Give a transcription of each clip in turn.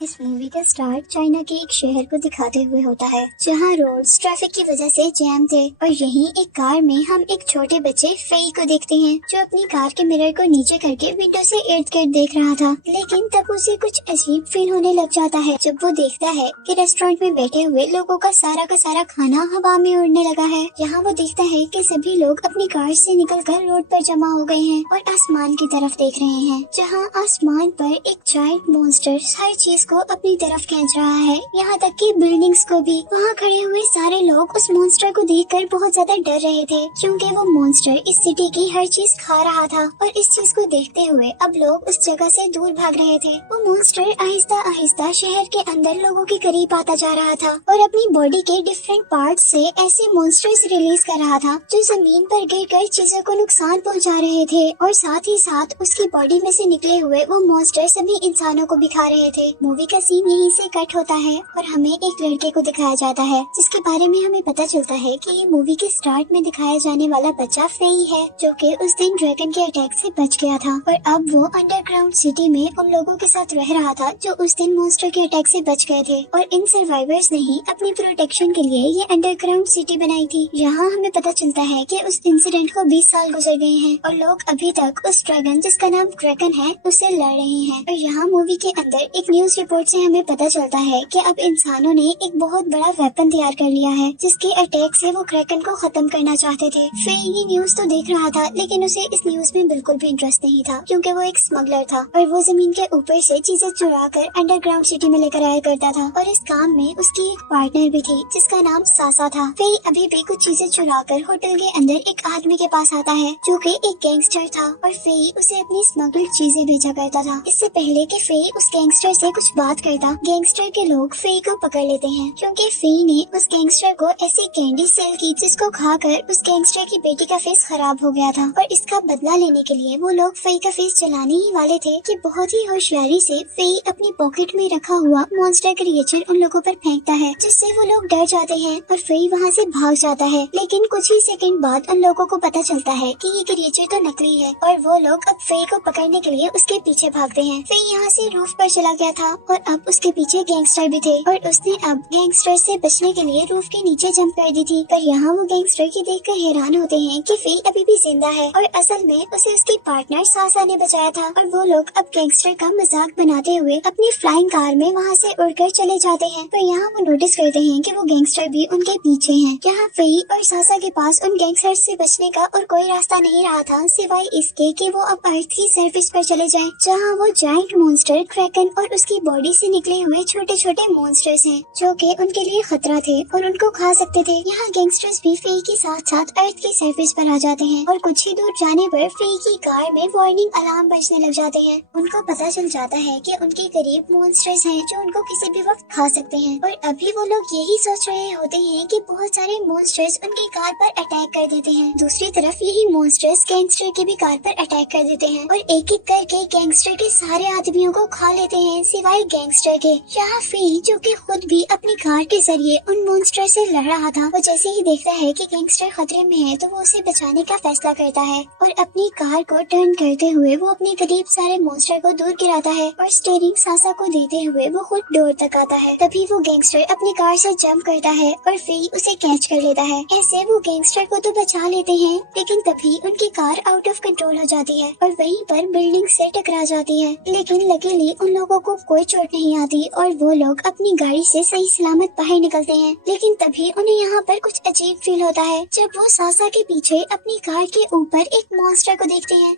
इस मूवी का start China के एक शहर को दिखाते हुए होता है जहां रोड्स ट्रैफिक की वजह से जैम थे और यहीं एक कार में हम एक छोटे बच्चे फेई को देखते हैं जो अपनी कार के मिरर को नीचे करके विंडो से इर्द गिर्द देख रहा था। लेकिन तब उसे कुछ अजीब फील होने लग जाता है जब वो देखता है कि रेस्टोरेंट में बैठे हुए लोगों का सारा खाना हवा में उड़ने लगा है। यहाँ वो देखता है कि सभी लोग अपनी कार से निकलकर रोड पर जमा हो गए हैं और आसमान की तरफ देख रहे हैं जहाँ आसमान पर एक जायंट मॉन्स्टर हर चीज को अपनी तरफ खींच रहा है, यहाँ तक कि बिल्डिंग्स को भी। वहाँ खड़े हुए सारे लोग उस मॉन्स्टर को देखकर बहुत ज्यादा डर रहे थे क्योंकि वो मॉन्स्टर इस सिटी की हर चीज खा रहा था और इस चीज को देखते हुए अब लोग उस जगह से दूर भाग रहे थे। वो मॉन्स्टर आहिस्ता आहिस्ता शहर के अंदर लोगों के करीब आता जा रहा था और अपनी बॉडी के डिफरेंट पार्ट्स से ऐसे मॉन्स्टर्स रिलीज कर रहा था जो जमीन पर गिरकर चीजों को नुकसान पहुँचा रहे थे और साथ ही साथ उसकी बॉडी में से निकले हुए वो मॉन्स्टर सभी इंसानों को भी खा रहे थे। मूवी का सीन यहीं से कट होता है और हमें एक लड़के को दिखाया जाता है जिसके बारे में हमें पता चलता है कि ये मूवी के स्टार्ट में दिखाया जाने वाला बच्चा फेई है जो कि उस दिन ड्रैगन के अटैक से बच गया था और अब वो अंडरग्राउंड सिटी में उन लोगों के साथ रह रहा था जो उस दिन मॉन्स्टर के अटैक से बच गए थे और इन सर्वाइवर्स ने ही अपनी प्रोटेक्शन के लिए ये अंडरग्राउंड सिटी बनाई थी। यहाँ हमें पता चलता है कि उस इंसिडेंट को 20 साल गुजर गए हैं और लोग अभी तक उस ड्रैगन जिसका नाम क्रैकन है उससे लड़ रहे हैं। और यहाँ मूवी के अंदर एक न्यूज रिपोर्ट से हमें पता चलता है कि अब इंसानों ने एक बहुत बड़ा वेपन तैयार कर लिया है जिसके अटैक से वो क्रैकन को खत्म करना चाहते थे। फिर ये न्यूज तो देख रहा था लेकिन उसे इस न्यूज में बिल्कुल भी इंटरेस्ट नहीं था क्योंकि वो एक स्मगलर था और वो जमीन के ऊपर से चीजें चुरा कर अंडरग्राउंड सिटी में लेकर आया करता था और इस काम में उसकी एक पार्टनर भी थी जिसका नाम सासा था। फेई अभी भी कुछ चीजें चुरा कर होटल के अंदर एक आदमी के पास आता है जो कि एक गैंगस्टर था और फेई उसे अपनी स्मगल्ड चीजें भेजा करता था। इससे पहले कि फेई उस गैंगस्टर से कुछ बात करता गैंगस्टर के लोग फेई को पकड़ लेते हैं क्योंकि फेई ने उस गैंगस्टर को ऐसी कैंडी सेल की जिसको खाकर उस गैंगस्टर की बेटी का फेस खराब हो गया था और इसका बदला लेने के लिए वो लोग फेई का फेस चलाने ही वाले थे कि बहुत ही होशियारी से फेई अपनी पॉकेट में रखा हुआ मॉन्स्टर क्रिएचर उन लोगों पर फेंकता है जिससे वो लोग डर जाते हैं और फेई वहाँ से भाग जाता है। लेकिन कुछ ही सेकंड बाद उन लोगों को पता चलता है कि ये क्रिएचर तो नकली है और वो लोग अब फेई को पकड़ने के लिए उसके पीछे भागते हैं। फेई यहाँ से रूफ पर चला गया था और अब उसके पीछे गैंगस्टर भी थे और उसने अब गैंगस्टर से बचने के लिए रूफ के नीचे जंप कर दी थी। पर यहाँ वो गैंगस्टर की देखकर हैरान होते हैं कि फेई अभी भी जिंदा है और असल में उसे उसकी पार्टनर सासा ने बचाया था। और वो लोग अब गैंगस्टर का मजाक बनाते हुए अपनी फ्लाइंग कार में वहाँ से उड़कर चले जाते हैं। पर यहाँ वो नोटिस करते हैं कि वो गैंगस्टर भी उनके पीछे हैं। यहाँ फेई और सासा के पास उन गैंगस्टर से बचने का और कोई रास्ता नहीं रहा था सिवाय इसके कि वो अब अर्थ की सरफेस पर चले जाएं, जहाँ वो जायंट मॉन्स्टर क्रैकन और उसकी बॉडी से निकले हुए छोटे छोटे मॉन्स्टर्स हैं जो कि उनके लिए खतरा थे और उनको खा सकते थे। यहाँ गैंगस्टर्स भी फेई के साथ साथ अर्थ की सरफेस पर आ जाते हैं और कुछ ही दूर जाने पर फेई की कार में वार्निंग अलार्म बजने लग जाते हैं। उनको पता चल जाता है कि उनके करीब मॉन्स्टर्स हैं जो उनको किसी भी वक्त खा सकते हैं और अभी वो लोग यही सोच रहे होते हैं कि बहुत सारे मॉन्स्टर्स उनकी कार पर अटैक कर देते हैं। दूसरी तरफ यही मॉन्स्टर्स गैंगस्टर की भी कार पर अटैक कर देते हैं और एक एक करके गैंगस्टर के सारे आदमियों को खा लेते हैं सिवाय गैंगस्टर के। यहाँ फेई जो कि खुद भी अपनी कार के जरिए उन मॉन्स्टर से लड़ रहा था, वो जैसे ही देखता है कि गैंगस्टर खतरे में है तो वो उसे बचाने का फैसला करता है और अपनी कार को टर्न करते हुए वो अपने करीब सारे मॉन्स्टर को दूर गिराता है और स्टीयरिंग सासा को देते हुए वो खुद डोर तक आता है। तभी वो गैंगस्टर अपनी कार से जंप करता है और फेई उसे कैच कर लेता है। ऐसे वो गैंगस्टर को तो बचा लेते हैं लेकिन तभी उनकी कार आउट ऑफ कंट्रोल हो जाती है और वहीं पर बिल्डिंग से टकरा जाती है। लेकिन लकीली उन लोगों को कोई चोट नहीं आती और वो लोग अपनी गाड़ी से सही सलामत बाहर निकलते हैं। लेकिन तभी उन्हें यहाँ पर कुछ अजीब फील होता है जब वो सासा के पीछे अपनी कार के ऊपर एक मॉन्स्टर को देखते हैं।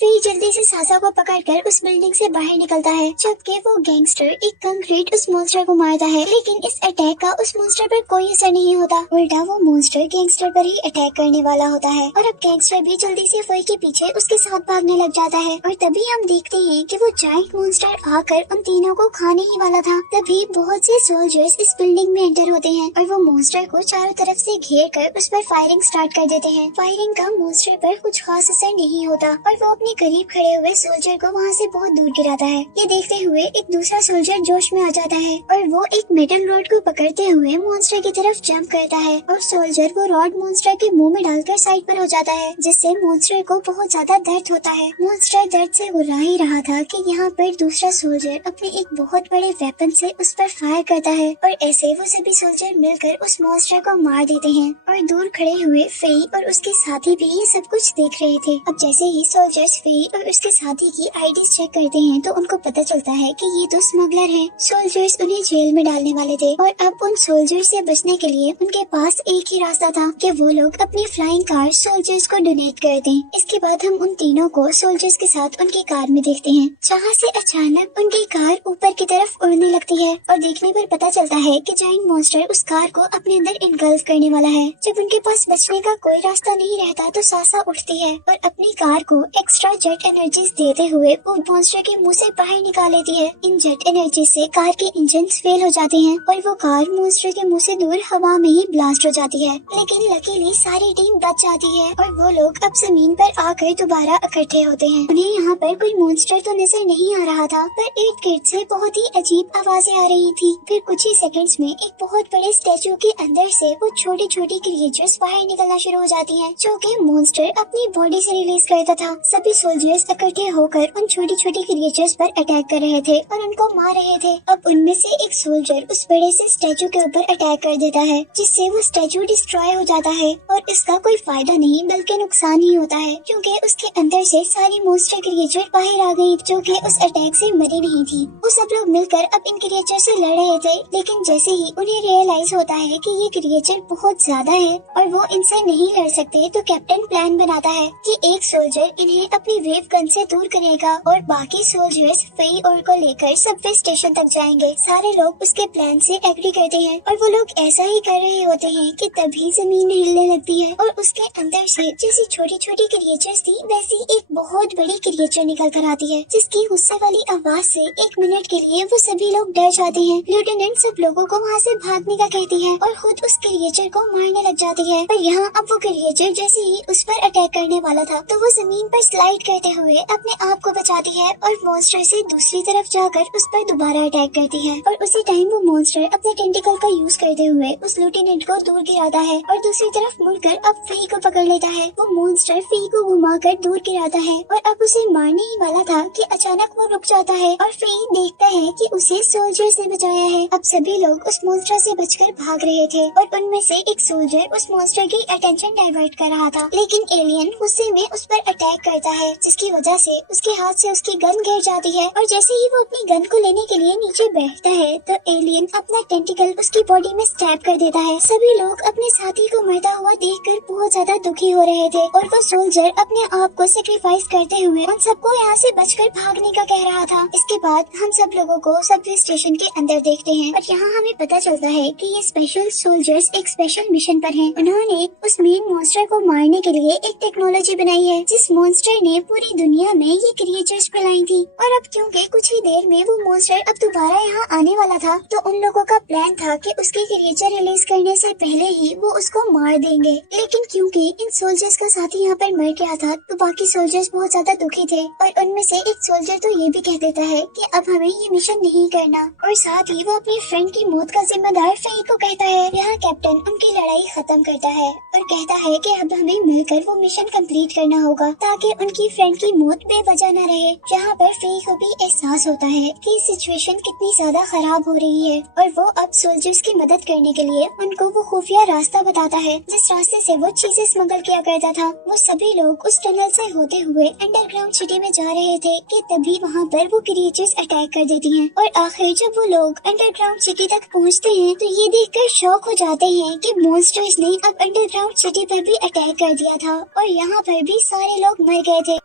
फेई जल्दी से सासा को पकड़कर उस बिल्डिंग से बाहर निकलता है जबकि वो गैंगस्टर एक कंक्रीट उस मॉन्स्टर को मारता है। लेकिन इस अटैक का उस मॉन्स्टर पर कोई असर नहीं होता, उल्टा वो मॉन्स्टर गैंगस्टर पर ही अटैक करने वाला होता है और अब गैंगस्टर भी जल्दी से फेई के पीछे उसके साथ भागने लग जाता है। और तभी हम देखते हैं कि वो जायंट मॉन्स्टर आकर उन तीनों को खाने ही वाला था। तभी बहुत से सोल्जर्स इस बिल्डिंग में एंटर होते हैं और वो मॉन्स्टर को चारों तरफ से घेर कर उस पर फायरिंग स्टार्ट कर देते हैं। फायरिंग का मॉन्स्टर पर कुछ खास असर नहीं होता और वो अपनी अपने करीब खड़े हुए सोल्जर को वहाँ से बहुत दूर गिराता है। ये देखते हुए एक दूसरा सोल्जर जोश में आ जाता है और वो एक मेटल रॉड को पकड़ते हुए मॉन्स्टर की तरफ जंप करता है और सोल्जर वो रॉड मॉन्स्टर के मुंह में डालकर साइड पर हो जाता है, जिससे मॉन्स्टर को बहुत ज्यादा दर्द होता है। मॉन्स्टर दर्द से गुर्रा ही रहा था कि यहाँ पर दूसरा सोल्जर अपने एक बहुत बड़े वेपन से उस पर फायर करता है और ऐसे वो सभी सोल्जर मिलकर उस मॉन्स्टर को मार देते हैं और दूर खड़े हुए फेई और उसके साथी भी ये सब कुछ देख रहे थे। अब जैसे ही सोल्जर्स फेई और उसके साथी की आईडीज चेक करते हैं तो उनको पता चलता है कि ये तो स्मगलर हैं। सोल्जर्स उन्हें जेल में डालने वाले थे और अब उन सोल्जर्स से बचने के लिए उनके पास एक ही रास्ता था कि वो लोग अपनी फ्लाइंग कार सोल्जर्स को डोनेट कर दें। इसके बाद हम उन तीनों को सोल्जर्स के साथ उनकी कार में देखते हैं, जहाँ से अचानक उनकी कार ऊपर की तरफ उड़ने लगती है और देखने पर पता चलता है कि जाइंट मॉन्स्टर उस कार को अपने अंदर इनगल्फ करने वाला है। जब उनके पास बचने का कोई रास्ता नहीं रहता तो सासा उठती है और अपनी कार को एक्स्ट्रा जेट एनर्जीज देते हुए वो मॉन्स्टर के मुंह से बाहर निकाल लेती है। इन जेट एनर्जी से कार के इंजन फेल हो जाते हैं और वो कार मॉन्स्टर के मुंह से दूर हवा में ही ब्लास्ट हो जाती है, लेकिन लकीली सारी टीम बच जाती है और वो लोग अब जमीन पर आकर दोबारा इकट्ठे होते हैं। उन्हें यहाँ पर कोई मॉन्स्टर तो नजर नहीं आ रहा था, पर इर्द गिर्द से बहुत ही अजीब आवाजें आ रही थी। फिर कुछ ही सेकंड्स में एक बहुत बड़े स्टैचू के अंदर से वो छोटी छोटी क्रिएचर्स बाहर निकलना शुरू हो जाती हैं, जो कि मॉन्स्टर अपनी बॉडी से रिलीज करता था। सभी सोल्जर्स इकट्ठे होकर उन छोटी छोटी क्रिएचर्स पर अटैक कर रहे थे और उनको मार रहे थे। अब उनमें से एक सोल्जर उस बड़े से स्टैचू के ऊपर अटैक कर देता है, जिससे वो स्टैचू डिस्ट्रॉय हो जाता है और इसका कोई फायदा नहीं बल्कि नुकसान ही होता है, क्योंकि उसके अंदर से सारी मॉन्स्टर क्रिएचर बाहर आ गई जो कि उस अटैक से मरी नहीं थी। वो सब लोग मिलकर अब इन क्रिएचर से लड़ रहे थे, लेकिन जैसे ही उन्हें रियलाइज होता है कि ये क्रिएचर बहुत ज्यादा है और वो इनसे नहीं लड़ सकते, तो कैप्टन प्लान बनाता है कि एक सोल्जर इन्हें अपनी वेव गन से दूर करेगा और बाकी सोल्जर्स फेई और को लेकर सबवे स्टेशन तक जाएंगे। सारे लोग उसके प्लान से एग्री करते हैं और वो लोग ऐसा ही कर रहे होते हैं कि तभी जमीन हिलने लगती है और उसके अंदर से जैसी छोटी छोटी क्रिएचर्स थी वैसी एक बहुत बड़ी क्रिएचर निकल कर आती है, जिसकी गुस्से वाली आवाज से एक मिनट के लिए वो सभी लोग डर जाते हैं। लेफ्टिनेंट सब लोगों को वहाँ से भागने का कहती है और खुद उस क्रिएचर को मारने लग जाती है, पर यहाँ अब वो क्रिएचर जैसे ही उस पर अटैक करने वाला था तो वो जमीन पर स्लाइड करते हुए अपने आप को बचाती है और मॉन्स्टर से दूसरी तरफ जाकर उस पर दोबारा अटैक करती है। और उसी टाइम वो मॉन्स्टर अपने टेंटिकल का यूज करते हुए उस लेफ्टिनेंट को दूर गिराता है और दूसरी तरफ मुड़कर अब फेई को पकड़ लेता है। वो मॉन्स्टर फेई को घुमाकर दूर गिराता है और अब उसे मारने ही वाला था कि अचानक वो रुक जाता है और फेई देखता है कि उसे सोल्जर्स ने बचाया है। अब सभी लोग उस मॉन्स्टर से बचकर भाग रहे थे और उनमें से एक सोल्जर उस मॉन्स्टर की अटेंशन डाइवर्ट कर रहा था, लेकिन एलियन गुस्से में उस पर अटैक करता है, जिसकी वजह से उसके हाथ से उसकी गन गिर जाती है और जैसे ही वो अपनी गन को लेने के लिए नीचे बैठता है तो एलियन अपना टेंटिकल उसकी बॉडी में स्टैब कर देता है। सभी लोग अपने साथी को मरता हुआ देखकर बहुत ज्यादा दुखी हो रहे थे और वो सोल्जर अपने आप को सेक्रीफाइस करते हुए उन सबको यहाँ से बचकर भागने का कह रहा था। इसके बाद हम सब लोगों को सबवे स्टेशन के अंदर देखते हैं और यहाँ हमें पता चलता है कि ये स्पेशल सोल्जर्स एक स्पेशल मिशन पर हैं। उन्होंने उस मेन मॉन्स्टर को मारने के लिए एक टेक्नोलॉजी बनाई है, जिस मॉन्स्टर ने पूरी दुनिया में ये क्रिएचर्स फैलाई थी। और अब क्योंकि कुछ ही देर में वो मॉन्स्टर अब दोबारा यहाँ आने वाला था, तो उन लोगों का प्लान था कि उसके क्रिएचर रिलीज करने से पहले ही वो उसको मार देंगे। लेकिन क्योंकि इन सोल्जर्स का साथी यहाँ पर मर गया था तो बाकी सोल्जर्स बहुत ज्यादा दुखी थे और उनमें से एक सोल्जर तो ये भी कह देता है कि अब हमें ये मिशन नहीं करना और साथ ही वो अपनी फ्रेंड की मौत का जिम्मेदार फेई को कहता है। यहाँ कैप्टन उनकी लड़ाई खत्म करता है और कहता है कि अब हमें मिलकर वो मिशन कंप्लीट करना होगा ताकि उनकी फ्रेंड की मौत बेवजह न रहे। जहाँ पर फेई को भी एहसास होता है कि सिचुएशन कितनी ज्यादा खराब हो रही है और वो अब सोल्जर्स की मदद करने के लिए उनको वो खुफिया रास्ता बताता है जिस रास्ते से वो चीजें स्मगल किया करता था। वो सभी लोग उस टनल से होते हुए अंडरग्राउंड सिटी में जा रहे थे कि तभी वहाँ पर वो क्रिएचर्स अटैक कर देती हैं और आखिर जब वो लोग अंडरग्राउंड सिटी तक पहुँचते हैं तो ये देखकर शॉक हो जाते हैं कि मॉन्स्टर्स ने अब अंडरग्राउंड सिटी पर भी अटैक कर दिया था और यहाँ पर भी सारे लोग मर गए थे।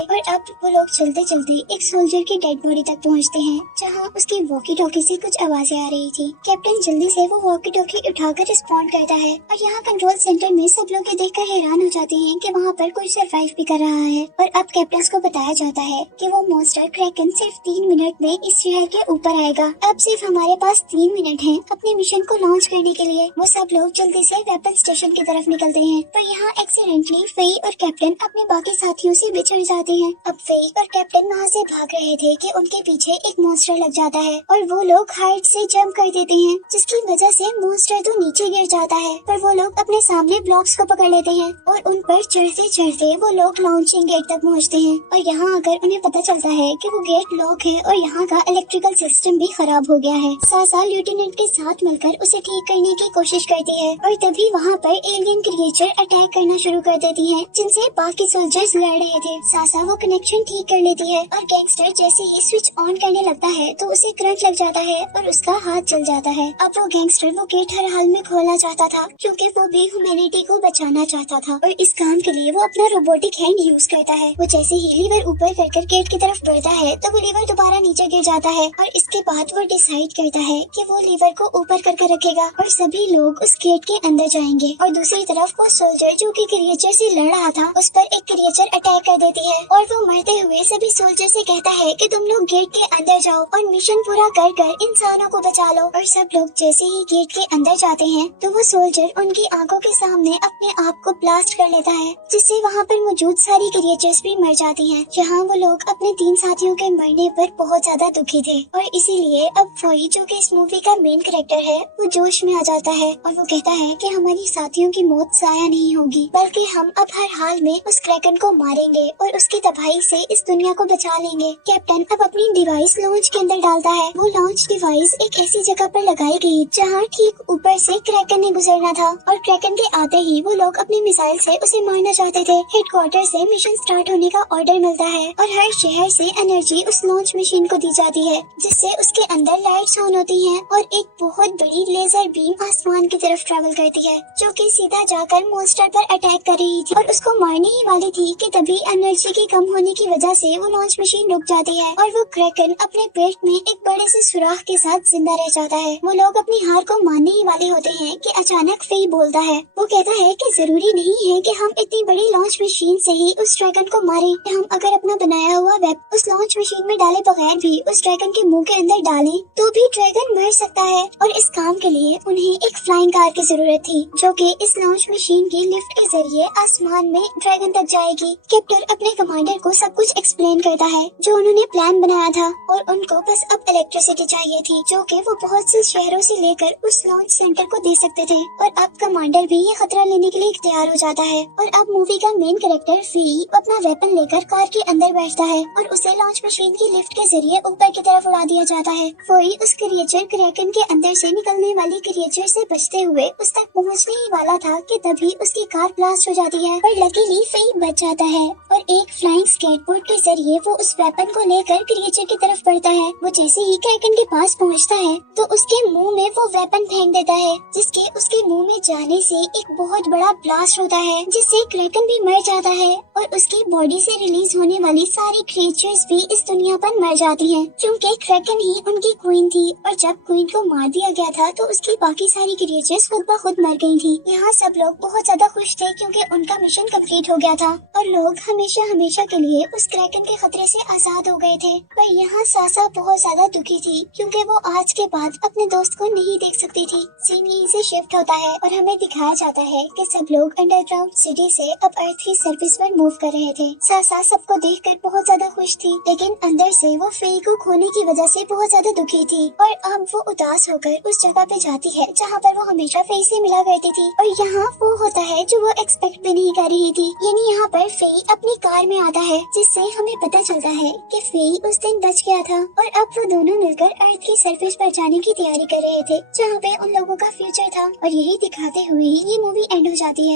और अब वो लोग चलते चलते एक सोल्जर की डेड बॉडी तक पहुंचते हैं, जहां उसकी वॉकी टॉकी से कुछ आवाजें आ रही थी। कैप्टन जल्दी से वो वॉकी टॉकी उठाकर रिस्पॉन्ड करता है और यहाँ कंट्रोल सेंटर में सब लोग ये देखकर हैरान हो जाते हैं कि वहाँ पर कोई सरवाइव भी कर रहा है। और अब कैप्टन को बताया जाता है कि वो मॉन्स्टर क्रैकन सिर्फ 3 मिनट में इस शहर के ऊपर आएगा। अब सिर्फ हमारे पास 3 मिनट है अपने मिशन को लॉन्च करने के लिए। वो सब लोग जल्दी से वेपन स्टेशन की तरफ निकलते हैं, पर यहाँ एक्सीडेंटली फेई और कैप्टन अपने बाकी साथियों से बिछड़ जाते हैं। अब फेई और कैप्टन वहाँ से भाग रहे थे कि उनके पीछे एक मॉन्स्टर लग जाता है और वो लोग हाइट से जंप कर देते हैं, जिसकी वजह से मॉन्स्टर तो नीचे गिर जाता है। पर वो लोग अपने सामने ब्लॉक्स को पकड़ लेते हैं और उन पर चढ़ते चढ़ते वो लोग लॉन्चिंग गेट तक पहुँचते हैं। और यहाँ आकर उन्हें पता चलता है कि वो गेट लॉक है और यहाँ का इलेक्ट्रिकल सिस्टम भी खराब हो गया है। सासा लेफ्टिनेंट के साथ मिलकर उसे ठीक करने की कोशिश करती है और तभी वहाँ पर एलियन क्रिएचर अटैक करना शुरू कर देती है, जिनसे बाकी सोल्जर्स लड़ रहे थे। सासा वो कनेक्शन ठीक कर लेती है और गैंगस्टर जैसे ही स्विच ऑन करने लगता है तो उसे करंट लग जाता है और उसका हाथ जल जाता है। अब वो गैंगस्टर वो गेट हर हाल में खोलना चाहता था, क्योंकि वो भी ह्यूमैनिटी को बचाना चाहता था और इस काम के लिए वो अपना रोबोटिक हैंड यूज करता है। वो जैसे ही लीवर ऊपर कर गेट की तरफ बढ़ता है तो वो लीवर दोबारा नीचे गिर जाता है और इसके बाद वो डिसाइड करता है कि वो लीवर को ऊपर करके रखेगा और सभी लोग उस गेट के अंदर जाएंगे। और दूसरी तरफ वो सोल्जर जो कि क्रिएचर से लड़ रहा था, उस पर एक क्रिएचर अटैक कर देती है और वो मरते हुए सभी सोल्जर से कहता है कि तुम लोग गेट के अंदर जाओ और मिशन पूरा कर कर इंसानों को बचा लो। और सब लोग जैसे ही गेट के अंदर जाते हैं तो वो सोल्जर उनकी आंखों के सामने अपने आप को ब्लास्ट कर लेता है, जिससे वहाँ पर मौजूद सारी क्रिएचर्स भी मर जाती हैं। जहाँ वो लोग अपने 3 साथियों के मरने पर बहुत ज्यादा दुखी थे और इसीलिए अब फोई, जो कि इस मूवी का मेन कैरेक्टर है, वो जोश में आ जाता है और वो कहता है कि हमारी साथियों की मौत जाया नहीं होगी, बल्कि हम अब हर हाल में उस क्रैकन को मारेंगे और उसकी तबाही से इस दुनिया को बचा लेंगे। कैप्टन अब अपनी डिवाइस लॉन्च के अंदर डालता है। वो लॉन्च डिवाइस एक ऐसी जगह पर लगाई गई जहाँ ठीक ऊपर से क्रैकन ने गुजरना था और क्रैकन के आते ही वो लोग अपनी मिसाइल से उसे मारना चाहते थे। हेडक्वार्टर से मिशन स्टार्ट होने का ऑर्डर मिलता है और हर शहर से एनर्जी उस लॉन्च मशीन को दी जाती है, जिससे उसके अंदर लाइट्स ऑन होती हैं और एक बहुत बड़ी लेजर बीम आसमान की तरफ ट्रेवल करती है, जो कि सीधा जाकर मॉन्स्टर पर अटैक कर रही थी और उसको मारने ही वाली थी कि तभी एनर्जी के कम होने की वजह से वो लॉन्च मशीन रुक जाती है और वो क्रैकन अपने पेट में एक बड़े से सुराख के साथ जिंदा रह जाता है। वो लोग अपनी हार को मानने ही वाले होते हैं कि अचानक फेई बोलता है। वो कहता है कि जरूरी नहीं है कि हम इतनी बड़ी लॉन्च मशीन से ही उस ड्रैगन को मारें। हम अगर अपना बनाया हुआ वेब उस लॉन्च मशीन में डाले बगैर भी उस ड्रैगन के मुंह के अंदर डालें तो भी ड्रैगन मर सकता है। और इस काम के लिए उन्हें एक फ्लाइंग कार की जरूरत थी, जो कि इस लॉन्च मशीन की लिफ्ट के जरिए आसमान में ड्रैगन तक जाएगी। कैप्टन अपने कमांडर को सब कुछ एक्सप्लेन करता है जो उन्होंने प्लान बनाया था और उनको बस अब इलेक्ट्रिसिटी चाहिए थी, जो कि वो बहुत से शहरों से लेकर उस लॉन्च सेंटर को दे सकते थे। और अब कमांडर भी ये खतरा लेने के लिए तैयार हो जाता है और अब मूवी का मेन कैरेक्टर फेई अपना वेपन लेकर कार के अंदर बैठता है और उसे लॉन्च मशीन की लिफ्ट के जरिए ऊपर की तरफ उड़ा दिया जाता है। फेई उस क्रिएचर क्रैकन के अंदर से निकलने वाली क्रिएचर से बचते हुए उस तक पहुंचने ही वाला था कि तभी उसकी कार ब्लास्ट हो जाती है, पर लकीली फेई बच जाता है और एक फ्लाइंग स्केटबोर्ड के जरिए वो उस वेपन को लेकर क्रिएचर की तरफ बढ़ता है। वो जैसे ही क्रैकन के पास पहुंचता है तो उसके मुंह में वो वेपन फेंक देता है, जिसके उसके मुंह में जाने से एक बहुत बड़ा ब्लास्ट होता है, जिससे क्रैकन भी मर जाता है और उसकी बॉडी से रिलीज होने वाली सारी क्रिएचर्स भी इस दुनिया पर मर जाती हैं, क्योंकि क्रैकन ही उनकी क्वीन थी और जब क्वीन को मार दिया गया था तो उसकी बाकी सारी क्रिएचर्स खुद ब खुद मर गई थी। यहाँ सब लोग बहुत ज्यादा खुश थे क्योंकि उनका मिशन कंप्लीट हो गया था और लोग हमेशा हमेशा के लिए उस क्रैकन के खतरे से आजाद हो गए थे। पर यहाँ सासा बहुत ज्यादा दुखी थी क्योंकि वो आज के बाद अपने दोस्त को नहीं देख सकती थी। सीन यहीं से शिफ्ट होता है और हमें दिखाया जाता है कि सब लोग अंडरग्राउंड सिटी से अब अर्थ की सरफेस पर मूव कर रहे थे। सासा सबको देखकर बहुत ज्यादा खुश थी, लेकिन अंदर से वो फेई को खोने की वजह से बहुत ज्यादा दुखी थी और अब वो उदास होकर उस जगह पे जाती है जहाँ पर वो हमेशा फेई से मिला करती थी। और यहाँ वो होता है जो वो एक्सपेक्ट भी नहीं कर रही थी, यानी यहाँ पर फेई अपनी कार में आता है, जिससे हमें पता चलता है कि फेई उस दिन बच गया था और अब वो दोनों मिलकर अर्थ की सरफेस पर जाने की तैयारी कर रहे थे, जहाँ पे उन लोगों का फ्यूचर था। और यही दिखाते हुए ये मूवी एंड हो जाती है।